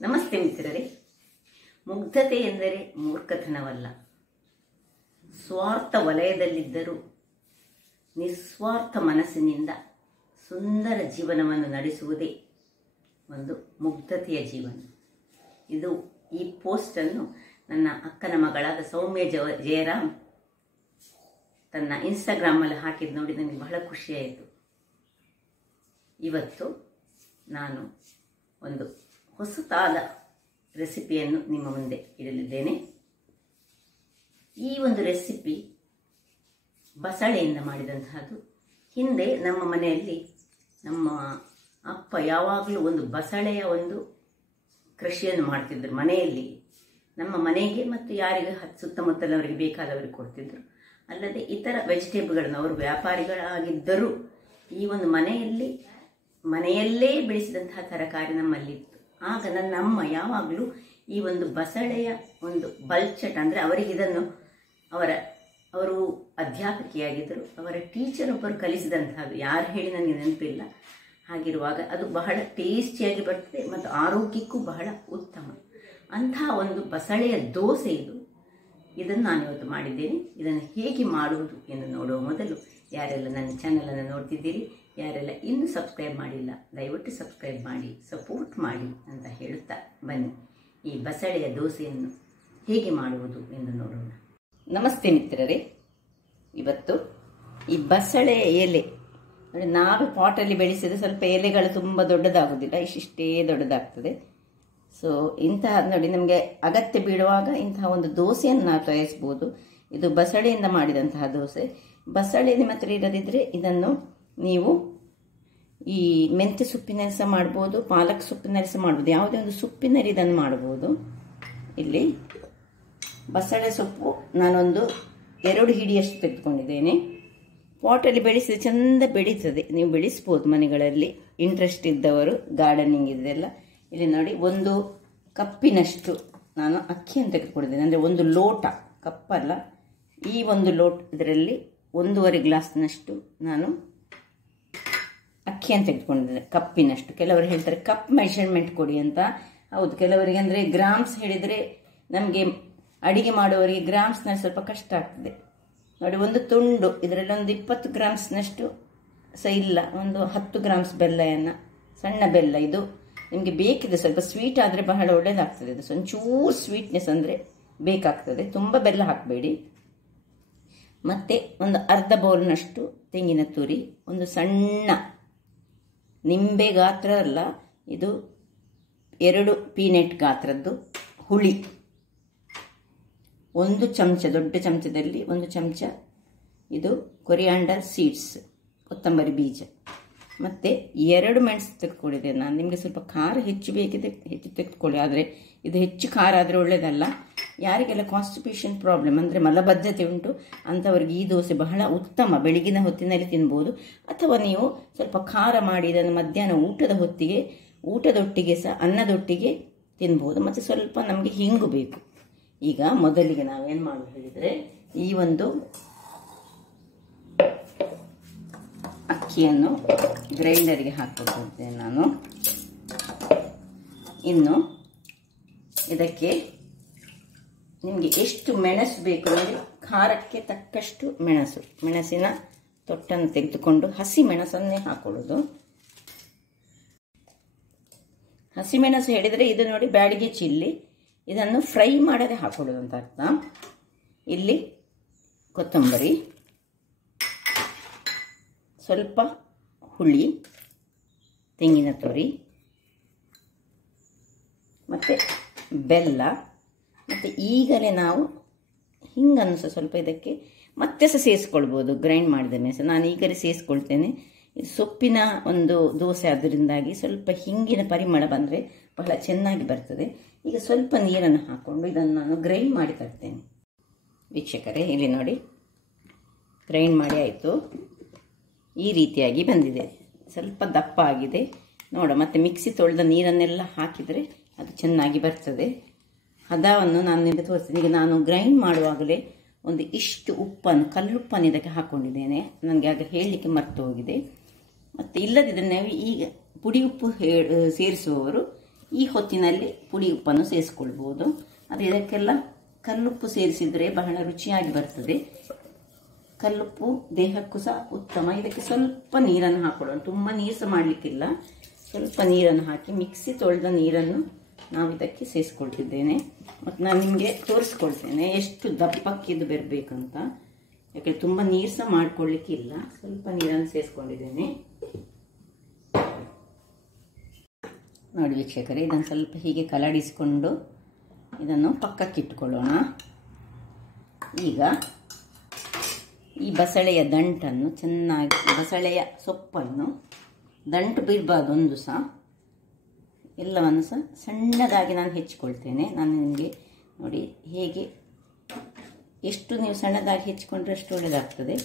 ನಮಸ್ತೆ ಮಿತ್ರರೇ. ಮುಗ್ಧತೆ ಎಂದರೆ ಮೂರ್ಖತನವಲ್ಲ. ಸ್ವಾರ್ಥ ವಲಯದಲ್ಲಿದ್ದರೂ ನಿಸ್ವಾರ್ಥ ಮನಸ್ಸಿನಿಂದ ಸುಂದರ ಜೀವನವನ್ನು ನಡೆಸುವುದೇ ಒಂದು ಮುಗ್ಧತೆಯ ಜೀವನ. ಈ ಪೋಸ್ಟನ್ನು ನನ್ನ ಅಕ್ಕನ ಮಗಳಾದ ಸೌಮ್ಯ ಜಯರಾಮ್ ತನ್ನ ಇನ್ಸ್ಟಾಗ್ರಾಮಲ್ಲಿ ಹಾಕಿದ್ದು ನೋಡಿ ನನಗೆ ಬಹಳ ಖುಷಿಯಾಯಿತು. ಇವತ್ತು ನಾನು ಒಂದು ಹೊಸತಾದ ರೆಸಿಪಿಯನ್ನು ನಿಮ್ಮ ಮುಂದೆ ಇಡಲಿದ್ದೇನೆ. ಈ ಒಂದು ರೆಸಿಪಿ ಬಸಳೆಯಿಂದ ಮಾಡಿದಂತಹದ್ದು. ಹಿಂದೆ ನಮ್ಮ ಮನೆಯಲ್ಲಿ ನಮ್ಮ ಅಪ್ಪ ಯಾವಾಗಲೂ ಒಂದು ಬಸಳೆಯ ಒಂದು ಕೃಷಿಯನ್ನು ಮಾಡ್ತಿದ್ರು ಮನೆಯಲ್ಲಿ. ನಮ್ಮ ಮನೆಗೆ ಮತ್ತು ಯಾರಿಗೆ ಸುತ್ತಮುತ್ತಲವರಿಗೆ ಬೇಕಾದವರಿಗೆ ಕೊಡ್ತಿದ್ರು. ಅಲ್ಲದೆ ಇತರ ವೆಜಿಟೇಬಲ್ಗಳನ್ನು ಅವರು ವ್ಯಾಪಾರಿಗಳಾಗಿದ್ದರೂ ಈ ಒಂದು ಮನೆಯಲ್ಲೇ ಬೆಳೆಸಿದಂತಹ ತರಕಾರಿ ನಮ್ಮಲ್ಲಿತ್ತು. ಆಗ ನನ್ನ ಅಮ್ಮ ಯಾವಾಗಲೂ ಈ ಒಂದು ಬಸಳೆಯ ಒಂದು ಬಲ್ಚಟ್ ಅಂದರೆ ಅವರಿಗೆ ಇದನ್ನು ಅವರು ಅಧ್ಯಾಪಕಿಯಾಗಿದ್ದರು. ಅವರ ಟೀಚರ್ ಒಬ್ಬರು ಕಲಿಸಿದಂತಹದ್ದು, ಯಾರು ಹೇಳಿ ನನಗೆ ನೆನಪಿಲ್ಲ. ಹಾಗಿರುವಾಗ ಅದು ಬಹಳ ಟೇಸ್ಟಿಯಾಗಿ ಬರ್ತದೆ ಮತ್ತು ಆರೋಗ್ಯಕ್ಕೂ ಬಹಳ ಉತ್ತಮ. ಅಂತಹ ಒಂದು ಬಸಳೆಯ ದೋಸೆ ಇದನ್ನು ನಾನು ಇವತ್ತು ಮಾಡಿದ್ದೇನೆ. ಇದನ್ನು ಹೇಗೆ ಮಾಡುವುದು ಎಂದು ನೋಡುವ ಮೊದಲು ಯಾರೆಲ್ಲ ನನ್ನ ಚಾನಲನ್ನು ನೋಡ್ತಿದ್ದೀರಿ, ಯಾರೆಲ್ಲ ಇನ್ನೂ ಸಬ್ಸ್ಕ್ರೈಬ್ ಮಾಡಿಲ್ಲ, ದಯವಿಟ್ಟು ಸಬ್ಸ್ಕ್ರೈಬ್ ಮಾಡಿ, ಸಪೋರ್ಟ್ ಮಾಡಿ ಅಂತ ಹೇಳುತ್ತಾ ಬನ್ನಿ ಈ ಬಸಳೆಯ ದೋಸೆಯನ್ನು ಹೇಗೆ ಮಾಡುವುದು ಎಂದು ನೋಡೋಣ. ನಮಸ್ತೆ ಮಿತ್ರರೇ. ಇವತ್ತು ಈ ಬಸಳೆಯ ಎಲೆ ನೋಡಿ, ನಾವು ಪಾಟಲ್ಲಿ ಬೆಳೆಸಿದ್ರೆ ಸ್ವಲ್ಪ ಎಲೆಗಳು ತುಂಬ ದೊಡ್ಡದಾಗುವುದಿಲ್ಲ, ಇಷ್ಟೇ ದೊಡ್ಡದಾಗ್ತದೆ. ಸೊ ಇಂತಹ ನೋಡಿ, ನಮಗೆ ಅಗತ್ಯ ಬೀಳುವಾಗ ಇಂತಹ ಒಂದು ದೋಸೆಯನ್ನು ನಾವು ತಯಾರಿಸ್ಬೋದು. ಇದು ಬಸಳೆಯಿಂದ ಮಾಡಿದಂತಹ ದೋಸೆ. ಬಸಳೆ ನಿಮ್ಮ ಹತ್ರ ಇರದಿದ್ದರೆ ಇದನ್ನು ನೀವು ಈ ಮೆಂತ್ಯ ಸೊಪ್ಪಿನಲ್ಲಿ ಸಹ ಮಾಡ್ಬೋದು, ಪಾಲಕ್ ಸೊಪ್ಪಿನಲ್ಲಿ ಸಹ ಮಾಡ್ಬೋದು, ಯಾವುದೇ ಒಂದು ಸೊಪ್ಪಿನಲ್ಲಿ ಇದನ್ನು ಮಾಡ್ಬೋದು. ಇಲ್ಲಿ ಬಸಳೆ ಸೊಪ್ಪು ನಾನೊಂದು 2 ಹಿಡಿಯಷ್ಟು ತೆಗೆದುಕೊಂಡಿದ್ದೇನೆ. ಪಾಟಲ್ಲಿ ಬೆಳೆಸಿದ್ರೆ ಚೆಂದ ಬೆಳೀತದೆ, ನೀವು ಬೆಳೆಸ್ಬೋದು ಮನೆಗಳಲ್ಲಿ ಇಂಟ್ರೆಸ್ಟ್ ಇದ್ದವರು, ಗಾರ್ಡನಿಂಗ್ ಇದೆಲ್ಲ. ಇಲ್ಲಿ ನೋಡಿ, 1 ಕಪ್ಪಿನಷ್ಟು ನಾನು ಅಕ್ಕಿಯನ್ನು ತೆಗೆದುಕೊಂಡಿದ್ದೇನೆ. ಅಂದರೆ 1 ಲೋಟ, ಕಪ್ಪಲ್ಲ, ಈ 1 ಲೋಟ ಇದರಲ್ಲಿ 1.5 ಗ್ಲಾಸ್ನಷ್ಟು ನಾನು ಅಕ್ಕಿಯನ್ನು ತೆಗೆದುಕೊಂಡಿದ್ದೇನೆ, ಕಪ್ಪಿನಷ್ಟು. ಕೆಲವರು ಹೇಳ್ತಾರೆ ಕಪ್ ಮೆಷರ್ಮೆಂಟ್ ಕೊಡಿ ಅಂತ. ಹೌದು, ಕೆಲವರಿಗೆ ಅಂದರೆ ಗ್ರಾಮ್ಸ್ ಹೇಳಿದರೆ ನಮಗೆ ಅಡಿಗೆ ಮಾಡುವವರಿಗೆ ಗ್ರಾಮ್ಸ್ನಲ್ಲಿ ಸ್ವಲ್ಪ ಕಷ್ಟ ಆಗ್ತದೆ. ನೋಡಿ, 1 ತುಂಡು ಇದರಲ್ಲಿ ಒಂದು 20 ಗ್ರಾಮ್ಸ್ನಷ್ಟು ಸಹ ಇಲ್ಲ, ಒಂದು 10 ಗ್ರಾಮ್ಸ್ ಬೆಲ್ಲವನ್ನು, ಸಣ್ಣ ಬೆಲ್ಲ. ಇದು ನಿಮಗೆ ಬೇಕಿದೆ, ಸ್ವಲ್ಪ ಸ್ವೀಟ್ ಆದರೆ ಬಹಳ ಒಳ್ಳೆಯದಾಗ್ತದೆ. ಇದು ಒಂಚೂರು ಸ್ವೀಟ್ನೆಸ್ ಅಂದರೆ ಬೇಕಾಗ್ತದೆ, ತುಂಬ ಬೆಲ್ಲ ಹಾಕಬೇಡಿ. ಮತ್ತು ಒಂದು ಅರ್ಧ ಬೌಲ್ನಷ್ಟು ತೆಂಗಿನ ತುರಿ, ಒಂದು ಸಣ್ಣ ನಿಂಬೆ ಗಾತ್ರ ಅಲ್ಲ, ಇದು 2 ಪೀನಟ್ ಗಾತ್ರದ್ದು ಹುಳಿ, 1 ಚಮಚ, ದೊಡ್ಡ ಚಮಚದಲ್ಲಿ 1 ಚಮಚ ಇದು ಕೊರಿಯಾಂಡರ್ ಸೀಡ್ಸ್, ಕೊತ್ತಂಬರಿ ಬೀಜ, ಮತ್ತು 2 ಮೆಣಸು ತೆಗೆದುಕೊಂಡಿದ್ದೆ ನಾನು. ನಿಮಗೆ ಸ್ವಲ್ಪ ಖಾರ ಹೆಚ್ಚು ಬೇಕಿದೆ ಹೆಚ್ಚು ತೆಗೆದುಕೊಳ್ಳಿ, ಆದರೆ ಇದು ಹೆಚ್ಚು ಖಾರ ಆದರೆ ಒಳ್ಳೆಯದಲ್ಲ. ಯಾರಿಗೆಲ್ಲ ಕಾನ್ಸ್ಟಿಪೇಷನ್ ಪ್ರಾಬ್ಲಮ್ ಅಂದರೆ ಮಲಬದ್ಧತೆ ಉಂಟು ಅಂಥವ್ರಿಗೆ ಈ ದೋಸೆ ಬಹಳ ಉತ್ತಮ. ಬೆಳಗಿನ ಹೊತ್ತಿನಲ್ಲಿ ತಿನ್ಬೋದು, ಅಥವಾ ನೀವು ಸ್ವಲ್ಪ ಖಾರ ಮಾಡಿ ಇದನ್ನು ಮಧ್ಯಾಹ್ನ ಊಟದೊಟ್ಟಿಗೆ ಸಹ ಅನ್ನದೊಟ್ಟಿಗೆ ತಿನ್ಬೋದು. ಮತ್ತು ಸ್ವಲ್ಪ ನಮಗೆ ಹಿಂಗು ಬೇಕು. ಈಗ ಮೊದಲಿಗೆ ನಾವೇನು ಮಾಡೋದು ಹೇಳಿದರೆ, ಈ ಒಂದು ಅಕ್ಕಿಯನ್ನು ಗ್ರೈಂಡರಿಗೆ ಹಾಕಿಕೊಳ್ತಿದ್ದೇನೆ ನಾನು. ಇನ್ನು ಇದಕ್ಕೆ ನಿಮಗೆ ಎಷ್ಟು ಮೆಣಸು ಬೇಕು ನೋಡಿ, ಖಾರಕ್ಕೆ ತಕ್ಕಷ್ಟು ಮೆಣಸಿನ ತೊಟ್ಟನ್ನು ತೆಗೆದುಕೊಂಡು ಹಸಿ ಮೆಣಸನ್ನೇ ಹಾಕೊಳ್ಳೋದು. ಹಸಿಮೆಣಸು ಹೇಳಿದರೆ ಇದು ನೋಡಿ ಬ್ಯಾಡಿಗೆ ಚಿಲ್ಲಿ, ಇದನ್ನು ಫ್ರೈ ಮಾಡದೆ ಹಾಕೊಳ್ಳೋದು ಅಂತ ಅರ್ಥ. ಇಲ್ಲಿ ಕೊತ್ತಂಬರಿ, ಸ್ವಲ್ಪ ಹುಳಿ, ತೆಂಗಿನ ತುರಿ, ಮತ್ತು ಬೆಲ್ಲ, ಮತ್ತು ಈಗಲೇ ನಾವು ಹಿಂಗನ್ನು ಸಹ ಸ್ವಲ್ಪ ಇದಕ್ಕೆ ಮತ್ತೆ ಸಹ ಸೇರಿಸ್ಕೊಳ್ಬೋದು. ಗ್ರೈಂಡ್ ಮಾಡಿದ ಮೇಲೆ ನಾನು ಈಗಲೇ ಸೇರಿಸ್ಕೊಳ್ತೇನೆ. ಇದು ಸೊಪ್ಪಿನ ಒಂದು ದೋಸೆ ಅದರಿಂದಾಗಿ ಸ್ವಲ್ಪ ಹಿಂಗಿನ ಪರಿಮಳ ಬಂದರೆ ಬಹಳ ಚೆನ್ನಾಗಿ ಬರ್ತದೆ. ಈಗ ಸ್ವಲ್ಪ ನೀರನ್ನು ಹಾಕ್ಕೊಂಡು ಇದನ್ನು ನಾನು ಗ್ರೈಂಡ್ ಮಾಡಿ ತರ್ತೇನೆ. ವೀಕ್ಷಕರೇ, ಇಲ್ಲಿ ನೋಡಿ, ಗ್ರೈಂಡ್ ಮಾಡಿ ಆಯಿತು. ಈ ರೀತಿಯಾಗಿ ಬಂದಿದೆ, ಸ್ವಲ್ಪ ದಪ್ಪ ಆಗಿದೆ ನೋಡ. ಮತ್ತು ಮಿಕ್ಸಿ ತೊಳೆದ ನೀರನ್ನೆಲ್ಲ ಹಾಕಿದರೆ ಅದು ಚೆನ್ನಾಗಿ ಬರ್ತದೆ. ಹದವನ್ನು ನಾನು ನಿಮಗೆ ತೋರಿಸ್ತೀನಿ. ಈಗ ನಾನು ಗ್ರೈಂಡ್ ಮಾಡುವಾಗಲೇ ಒಂದು ಇಷ್ಟು ಕಲ್ಲುಪ್ಪನ್ನು ಇದಕ್ಕೆ ಹಾಕ್ಕೊಂಡಿದ್ದೇನೆ. ನನಗೆ ಆಗ ಹೇಳಲಿಕ್ಕೆ ಮರೆತು ಹೋಗಿದೆ. ಮತ್ತು ಇಲ್ಲದಿದ್ದರೆ ನಾವು ಈಗ ಪುಡಿ ಉಪ್ಪು ಸೇರಿಸುವವರು ಈ ಹೊತ್ತಿನಲ್ಲಿ ಪುಡಿ ಉಪ್ಪನ್ನು ಸೇರಿಸ್ಕೊಳ್ಬೋದು. ಅದು ಇದಕ್ಕೆಲ್ಲ ಕಲ್ಲುಪ್ಪು ಸೇರಿಸಿದರೆ ಬಹಳ ರುಚಿಯಾಗಿ ಬರ್ತದೆ. ಕಲ್ಲುಪ್ಪು ದೇಹಕ್ಕೂ ಸಹ ಉತ್ತಮ. ಇದಕ್ಕೆ ಸ್ವಲ್ಪ ನೀರನ್ನು ಹಾಕೊಳ್ಳೋಣ, ತುಂಬ ನೀರು ಸಹ ಮಾಡಲಿಕ್ಕಿಲ್ಲ. ಸ್ವಲ್ಪ ನೀರನ್ನು ಹಾಕಿ ಮಿಕ್ಸಿ ತೊಳೆದ ನೀರನ್ನು ನಾವು ಇದಕ್ಕೆ ಸೇರಿಸ್ಕೊಳ್ತಿದ್ದೇನೆ. ಮತ್ತು ನಾನು ನಿಮಗೆ ತೋರಿಸ್ಕೊಳ್ತೇನೆ ಎಷ್ಟು ದಪ್ಪಕ್ಕಿದು ಬರಬೇಕಂತ. ಯಾಕೆ ತುಂಬ ನೀರು ಸಹ ಮಾಡ್ಕೊಳ್ಳಿಕ್ಕಿಲ್ಲ. ಸ್ವಲ್ಪ ನೀರನ್ನು ಸೇರಿಸ್ಕೊಂಡಿದ್ದೇನೆ. ನೋಡಿ ವೀಕ್ಷಕರೇ, ಇದನ್ನು ಸ್ವಲ್ಪ ಹೀಗೆ ಕಲಡಿಸಿಕೊಂಡು ಇದನ್ನು ಪಕ್ಕಕ್ಕಿಟ್ಟುಕೊಳ್ಳೋಣ. ಈಗ ಈ ಬಸಳೆಯ ದಂಟನ್ನು ಚೆನ್ನಾಗಿ, ಬಸಳೆಯ ಸೊಪ್ಪನ್ನು ದಂಟು ಬಿಡಬಾರ್ದು ಒಂದು ಸಹ, ಎಲ್ಲವನ್ನು ಸಹ ಸಣ್ಣದಾಗಿ ನಾನು ಹೆಚ್ಚಿಕೊಳ್ತೇನೆ. ನಾನು ನಿಮಗೆ ನೋಡಿ ಹೇಗೆ, ಎಷ್ಟು ನೀವು ಸಣ್ಣದಾಗಿ ಹೆಚ್ಚಿಕೊಂಡ್ರೆ ಅಷ್ಟು ಒಳ್ಳೆಯದಾಗ್ತದೆ.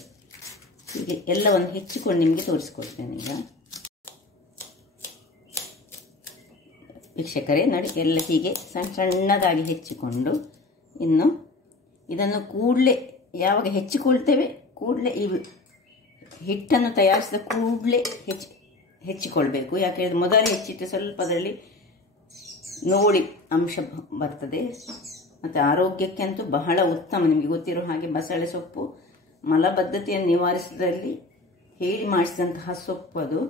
ಹೀಗೆ ಎಲ್ಲವನ್ನು ಹೆಚ್ಚಿಕೊಂಡು ನಿಮಗೆ ತೋರಿಸ್ಕೊಳ್ತೇನೆ. ಈಗ ವೀಕ್ಷಕರೇ ನೋಡಿ, ಎಲ್ಲ ಹೀಗೆ ಸಣ್ಣದಾಗಿ ಹೆಚ್ಚಿಕೊಂಡು, ಇನ್ನು ಇದನ್ನು ಕೂಡಲೇ ಯಾವಾಗ ಹೆಚ್ಚಿಕೊಳ್ತೇವೆ ಕೂಡಲೇ ಈ ಹಿಟ್ಟನ್ನು ತಯಾರಿಸಿದ ಕೂಡಲೇ ಹೆಚ್ಚಿಕೊಳ್ಬೇಕು. ಯಾಕೆಂದರೆ ಮೊದಲೇ ಹೆಚ್ಚಿಟ್ಟು ಸ್ವಲ್ಪ ಅದರಲ್ಲಿ ನೋಡಿ ಅಂಶ ಬರ್ತದೆ. ಮತ್ತು ಆರೋಗ್ಯಕ್ಕೆ ಅಂತೂ ಬಹಳ ಉತ್ತಮ. ನಿಮಗೆ ಗೊತ್ತಿರೋ ಹಾಗೆ ಬಸಳೆ ಸೊಪ್ಪು ಮಲಬದ್ಧತೆಯನ್ನು ನಿವಾರಿಸೋದ್ರಲ್ಲಿ ಹೇಳಿ ಮಾಡಿಸಿದಂತಹ ಸೊಪ್ಪು ಅದು.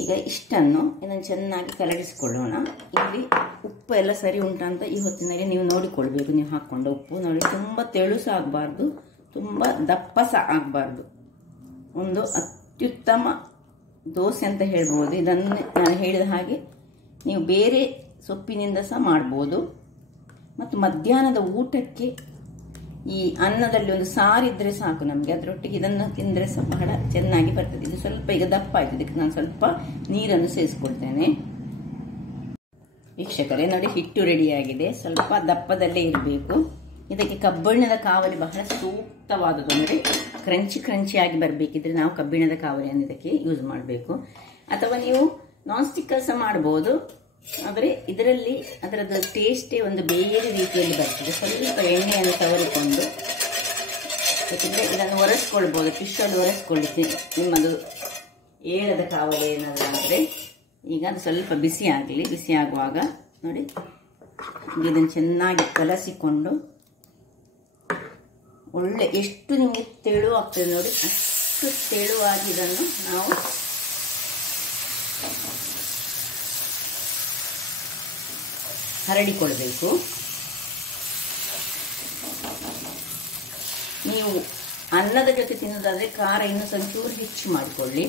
ಈಗ ಇಷ್ಟನ್ನು ಇದನ್ನು ಚೆನ್ನಾಗಿ ಕಲಗಿಸಿಕೊಳ್ಳೋಣ. ಇಲ್ಲಿ ಉಪ್ಪು ಎಲ್ಲ ಸರಿ ಉಂಟಂತ ಈ ಹೊತ್ತಿನಲ್ಲಿ ನೀವು ನೋಡಿಕೊಳ್ಬೇಕು. ನೀವು ಹಾಕ್ಕೊಂಡ ಉಪ್ಪು ನೋಡಿ, ತುಂಬ ತೆಳು ಸಹ ಆಗಬಾರ್ದು, ತುಂಬ ದಪ್ಪ ಸಹ ಆಗಬಾರ್ದು. ಒಂದು ಅತ್ಯುತ್ತಮ ದೋಸೆ ಅಂತ ಹೇಳ್ಬೋದು. ಇದನ್ನು ನಾನು ಹೇಳಿದ ಹಾಗೆ ನೀವು ಬೇರೆ ಸೊಪ್ಪಿನಿಂದ ಸಹ ಮಾಡ್ಬೋದು. ಮತ್ತು ಮಧ್ಯಾಹ್ನದ ಊಟಕ್ಕೆ ಈ ಅನ್ನದಲ್ಲಿ ಒಂದು ಸಾರಿದ್ರೆ ಸಾಕು ನಮಗೆ, ಅದರೊಟ್ಟಿಗೆ ಇದನ್ನು ತಿಂದರೆ ಸಹ ಬಹಳ ಚೆನ್ನಾಗಿ ಬರ್ತದೆ. ಇದು ಸ್ವಲ್ಪ ಈಗ ದಪ್ಪ ಆಯ್ತು, ಇದಕ್ಕೆ ನಾನು ಸ್ವಲ್ಪ ನೀರನ್ನು ಸೇರಿಸ್ಕೊಳ್ತೇನೆ. ವೀಕ್ಷಕರೇ ನೋಡಿ, ಹಿಟ್ಟು ರೆಡಿಯಾಗಿದೆ. ಸ್ವಲ್ಪ ದಪ್ಪದಲ್ಲೇ ಇರಬೇಕು. ಇದಕ್ಕೆ ಕಬ್ಬಿಣದ ಕಾವಲಿ ಬಹಳ ಸೂಕ್ತವಾದದ್ದು. ಅಂದರೆ ಕ್ರಂಚಿಯಾಗಿ ಬರಬೇಕಿದ್ರೆ ನಾವು ಕಬ್ಬಿಣದ ಕಾವಲಿಯನ್ನು ಇದಕ್ಕೆ ಯೂಸ್ ಮಾಡಬೇಕು. ಅಥವಾ ನೀವು ನಾನ್ ಸ್ಟಿಕ್ ಸಹ ಮಾಡ್ಬೋದು. ಆದರೆ ಇದರಲ್ಲಿ ಅದರದ್ದು ಟೇಸ್ಟೇ ಒಂದು ಬೇರೆ ರೀತಿಯಲ್ಲಿ ಬರ್ತದೆ. ಸ್ವಲ್ಪ ಎಣ್ಣೆಯನ್ನು ಸವರಿಕೊಂಡು, ಯಾಕೆಂದರೆ ಇದನ್ನು ಒರೆಸ್ಕೊಳ್ಬೋದು, ಫಿಶಲ್ಲಿ ಒರೆಸ್ಕೊಳ್ಳಿಕ್ಕೆ ನಿಮ್ಮದು ಏಳದ ಕಾವಲಿ ಏನಾದರೂ ಆದರೆ. ಈಗ ಅದು ಸ್ವಲ್ಪ ಬಿಸಿ ಆಗಲಿ. ಬಿಸಿ ಆಗುವಾಗ ನೋಡಿ ಇದನ್ನು ಚೆನ್ನಾಗಿ ಕಲಸಿಕೊಂಡು, ಒಳ್ಳೆ ಎಷ್ಟು ನಿಮಗೆ ತೆಳು ಆಗ್ತದೆ ನೋಡಿ, ಅಷ್ಟು ತೆಳುವಾಗಿ ಇದನ್ನು ನಾವು ಹರಡಿಕೊಳ್ಬೇಕು. ನೀವು ಅನ್ನದ ಜೊತೆ ತಿನ್ನೋದಾದರೆ ಖಾರ ಇನ್ನೂ ಸಂಚೂರು ಹೆಚ್ಚು ಮಾಡಿಕೊಳ್ಳಿ.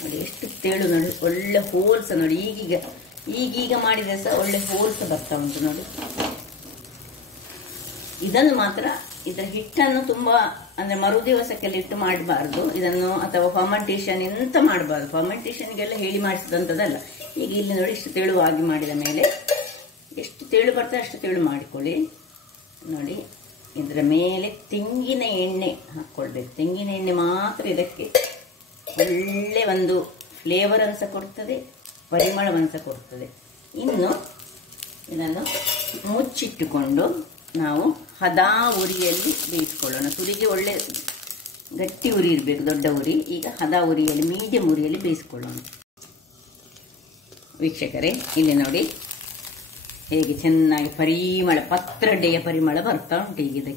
ನೋಡಿ ಎಷ್ಟು ತೆಳು ನೋಡಿ, ಒಳ್ಳೆ ಹೋಲ್ಸ ನೋಡಿ. ಈಗೀಗ ಮಾಡಿದರೆ ಸಹ ಒಳ್ಳೆ ಹೋಲ್ಸ ಬರ್ತಾ ಉಂಟು ನೋಡಿ. ಇದನ್ನು ಮಾತ್ರ, ಇದರ ಹಿಟ್ಟನ್ನು ತುಂಬ ಅಂದರೆ ಮರುದಿವಸಕ್ಕೆಲ್ಲ ಇಟ್ಟು ಮಾಡಬಾರ್ದು ಇದನ್ನು, ಅಥವಾ ಫರ್ಮೆಂಟೇಷನ್ ಎಂತ ಮಾಡಬಾರ್ದು. ಫರ್ಮೆಂಟೇಷನ್ಗೆಲ್ಲ ಹೇಳಿ ಮಾಡಿಸಿದಂಥದ್ದಲ್ಲ. ಈಗ ಇಲ್ಲಿ ನೋಡಿ ಇಷ್ಟು ತೆಳುವಾಗಿ ಮಾಡಿದ ಮೇಲೆ, ಎಷ್ಟು ತೆಳು ಬರ್ತದೆ ಅಷ್ಟು ತೆಳು ಮಾಡಿಕೊಳ್ಳಿ. ನೋಡಿ ಇದರ ಮೇಲೆ ತೆಂಗಿನ ಎಣ್ಣೆ ಹಾಕ್ಕೊಳ್ಬೇಕು. ತೆಂಗಿನ ಎಣ್ಣೆ ಮಾತ್ರ ಇದಕ್ಕೆ ಒಳ್ಳೆ ಒಂದು ಫ್ಲೇವರನ್ನು ಸಹ ಕೊಡ್ತದೆ, ಪರಿಮಳವನ್ನು ಸಹ ಕೊಡ್ತದೆ. ಇನ್ನು ಇದನ್ನು ಮುಚ್ಚಿಟ್ಟುಕೊಂಡು ನಾವು ಹದಾ ಉರಿಯಲ್ಲಿ ಬೇಯಿಸ್ಕೊಳ್ಳೋಣ. ತುರಿಗೆ ಒಳ್ಳೆ ಗಟ್ಟಿ ಉರಿ ಇರಬೇಕು, ದೊಡ್ಡ ಉರಿ. ಈಗ ಹದಾ ಉರಿಯಲ್ಲಿ, ಮೀಡಿಯಂ ಉರಿಯಲ್ಲಿ ಬೇಯಿಸ್ಕೊಳ್ಳೋಣ. ವೀಕ್ಷಕರೇ ಇಲ್ಲಿ ನೋಡಿ ಹೇಗೆ ಚೆನ್ನಾಗಿ ಪರಿಮಳ, ಪತ್ರೊಡೆಯ ಪರಿಮಳ ಬರ್ತಾ ಉಂಟು. ಈಗ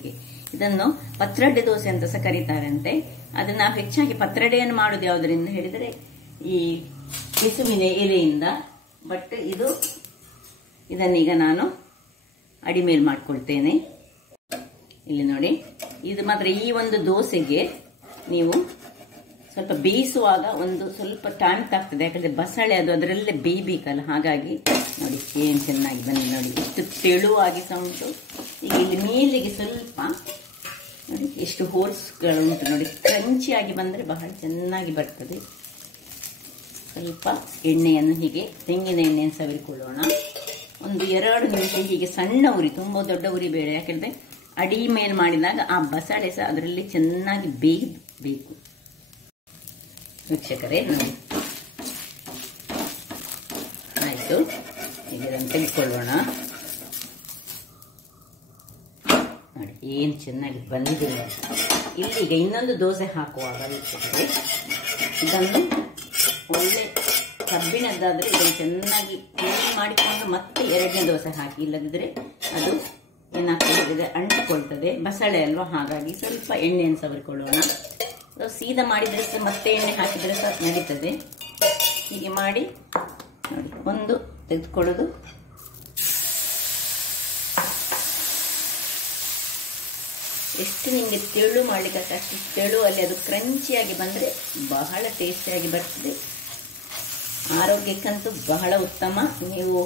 ಇದನ್ನು ಪತ್ರೊಡೆ ದೋಸೆ ಅಂತ ಸಹ ಕರೀತಾರಂತೆ. ಅದನ್ನು ನಾವು ಹೆಚ್ಚಾಗಿ ಪತ್ರೊಡೆಯನ್ನು ಮಾಡೋದು ಯಾವುದರಿಂದ ಹೇಳಿದರೆ ಈ ಕೆಸುವಿನ ಎಲೆಯಿಂದ. ಬಟ್ ಇದನ್ನೀಗ ನಾನು ಅಡಿಮೇಲ್ ಮಾಡ್ಕೊಳ್ತೇನೆ. ಇಲ್ಲಿ ನೋಡಿ, ಇದು ಮಾತ್ರ ಈ ಒಂದು ದೋಸೆಗೆ ನೀವು ಸ್ವಲ್ಪ ಬೇಯಿಸುವಾಗ ಒಂದು ಸ್ವಲ್ಪ ಟೈಮ್ ತಾಗ್ತದೆ. ಯಾಕಂದರೆ ಬಸಳೆ ಅದು ಅದರಲ್ಲೇ ಬೇಯಬೇಕಲ್ಲ. ಹಾಗಾಗಿ ನೋಡಿ ಏನು ಚೆನ್ನಾಗಿ ಬಂದು ನೋಡಿ, ಎಷ್ಟು ತೆಳುವಾಗಿ ಸಹ ಉಂಟು. ಈಗ ಇಲ್ಲಿ ಮೇಲಿಗೆ ಸ್ವಲ್ಪ ನೋಡಿ ಎಷ್ಟು ಹೋಲ್ಸ್ಗಳು ಉಂಟು ನೋಡಿ. ಕ್ರಂಚಿಯಾಗಿ ಬಂದರೆ ಬಹಳ ಚೆನ್ನಾಗಿ ಬರ್ತದೆ. ಸ್ವಲ್ಪ ಎಣ್ಣೆಯನ್ನು ಹೀಗೆ ತೆಂಗಿನ ಎಣ್ಣೆಯನ್ನು ಸವರಿಕೊಳ್ಳೋಣ. ಒಂದು 2 ನಿಮಿಷ ಹೀಗೆ ಸಣ್ಣ ಉರಿ, ತುಂಬ ದೊಡ್ಡ ಉರಿ ಬೇಡ. ಯಾಕೆಂದರೆ ಅಡಿ ಮೇಲೆ ಮಾಡಿದಾಗ ಆ ಬಸಳೆ ಸಹ ಅದರಲ್ಲಿ ಚೆನ್ನಾಗಿ ಬೇಯಬೇಕು. ವೀಕ್ಷಕರೇ ನೋಡಿ ಆಯಿತು. ಈಗ ಇದನ್ನು ತೆಗೆದುಕೊಳ್ಳೋಣ. ನೋಡಿ ಏನು ಚೆನ್ನಾಗಿ ಬಂದಿದೆ. ಇಲ್ಲಿಗ ಇನ್ನೊಂದು ದೋಸೆ ಹಾಕುವಾಗ ವೀಕ್ಷಕರೇ ಇದನ್ನು ಒಳ್ಳೆ ಕಬ್ಬಿಣದ್ದಾದರೆ ಇದನ್ನು ಚೆನ್ನಾಗಿ ಕ್ಲೀನ್ ಮಾಡಿಕೊಂಡು ಮತ್ತೆ ಎರಡನೇ ದೋಸೆ ಹಾಕಿ, ಇಲ್ಲದಿದ್ದರೆ ಅದು ಏನಾಗ್ತದೆ ಅಂಟಿಕೊಳ್ತದೆ. ಬಸಳೆ ಅಲ್ವಾ, ಹಾಗಾಗಿ ಸ್ವಲ್ಪ ಎಣ್ಣೆಯನ್ನು ಸವರಿಕೊಳ್ಳೋಣ. ಸೀದಾ ಮಾಡಿದರೆ ಸಹ ಮತ್ತೆ ಎಣ್ಣೆ ಹಾಕಿದರೆ ಸಹ ನಡೀತದೆ. ಹೀಗೆ ಮಾಡಿ ನೋಡಿ, ಒಂದು ತೆಗೆದುಕೊಳ್ಳೋದು. ಎಷ್ಟು ನಿಮಗೆ ತೆಳು ಮಾಡಲಿಕ್ಕೆ ಅಷ್ಟು ತೆಳು, ಅಲ್ಲಿ ಅದು ಕ್ರಂಚಿಯಾಗಿ ಬಂದರೆ ಬಹಳ ಟೇಸ್ಟಿಯಾಗಿ ಬರ್ತದೆ. ಆರೋಗ್ಯಕ್ಕಂತೂ ಬಹಳ ಉತ್ತಮ. ನೀವು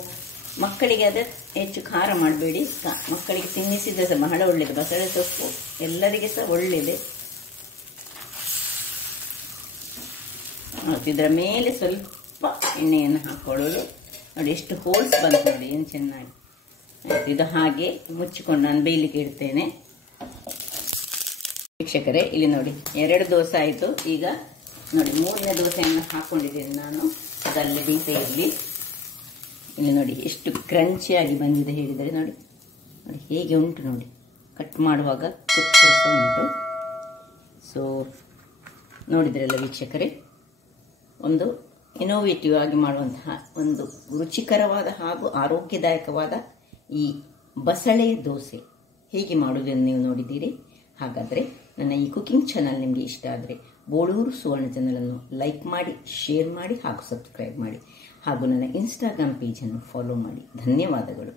ಮಕ್ಕಳಿಗೆ ಅದೇ ಹೆಚ್ಚು ಖಾರ ಮಾಡಬೇಡಿ, ಮಕ್ಕಳಿಗೆ ತಿನ್ನಿಸಿದ್ರೆ ಸಹ ಬಹಳ ಒಳ್ಳೆಯದು. ಬಸಳೆ ಸೊಪ್ಪು ಎಲ್ಲರಿಗೆ ಸಹ ಒಳ್ಳೆಯದೆ. ಇದರ ಮೇಲೆ ಸ್ವಲ್ಪ ಎಣ್ಣೆಯನ್ನು ಹಾಕೊಳ್ಳೋದು. ನೋಡಿ ಎಷ್ಟು ಹೋಲ್ಸ್ ಬಂತು ನೋಡಿ, ಏನು ಚೆನ್ನಾಗಿ. ಇದು ಹಾಗೆ ಮುಚ್ಚಿಕೊಂಡು ನಾನು ಬೇಯಲಿಕ್ಕೆ ಇಡ್ತೇನೆ. ವೀಕ್ಷಕರೇ, ಇಲ್ಲಿ ನೋಡಿ 2 ದೋಸೆ ಆಯಿತು. ಈಗ ನೋಡಿ 3ನೇ ದೋಸೆಯನ್ನು ಹಾಕ್ಕೊಂಡಿದ್ದೇನೆ ನಾನು, ಅದರಲ್ಲಿ ಬೇಯ್ತಾ ಇರಲಿ. ಇಲ್ಲಿ ನೋಡಿ ಎಷ್ಟು ಕ್ರಂಚಿಯಾಗಿ ಬಂದಿದೆ ಹೇಳಿದರೆ. ನೋಡಿ ನೋಡಿ ಹೇಗೆ ಉಂಟು ನೋಡಿ, ಕಟ್ ಮಾಡುವಾಗ ಕುಚ್ಚು ಉಂಟು. ಸೊ ನೋಡಿದ್ರಲ್ಲ ವೀಕ್ಷಕರೇ, ಒಂದು ಇನೋವೇಟಿವ್ ಆಗಿ ಮಾಡುವಂತಹ ಒಂದು ರುಚಿಕರವಾದ ಹಾಗೂ ಆರೋಗ್ಯದಾಯಕವಾದ ಈ ಬಸಳೆ ದೋಸೆ ಹೇಗೆ ಮಾಡುವುದನ್ನು ನೀವು ನೋಡಿದ್ದೀರಿ. ಹಾಗಾದರೆ ನನ್ನ ಈ ಕುಕಿಂಗ್ ಚಾನಲ್ ನಿಮಗೆ ಇಷ್ಟ ಆದರೆ ಬೋಳೂರು ಸುವರ್ಣ ಚಾನಲನ್ನು ಲೈಕ್ ಮಾಡಿ, ಶೇರ್ ಮಾಡಿ ಹಾಗೂ ಸಬ್ಸ್ಕ್ರೈಬ್ ಮಾಡಿ, ಹಾಗೂ ನನ್ನ ಇನ್ಸ್ಟಾಗ್ರಾಮ್ ಪೇಜನ್ನು ಫಾಲೋ ಮಾಡಿ. ಧನ್ಯವಾದಗಳು.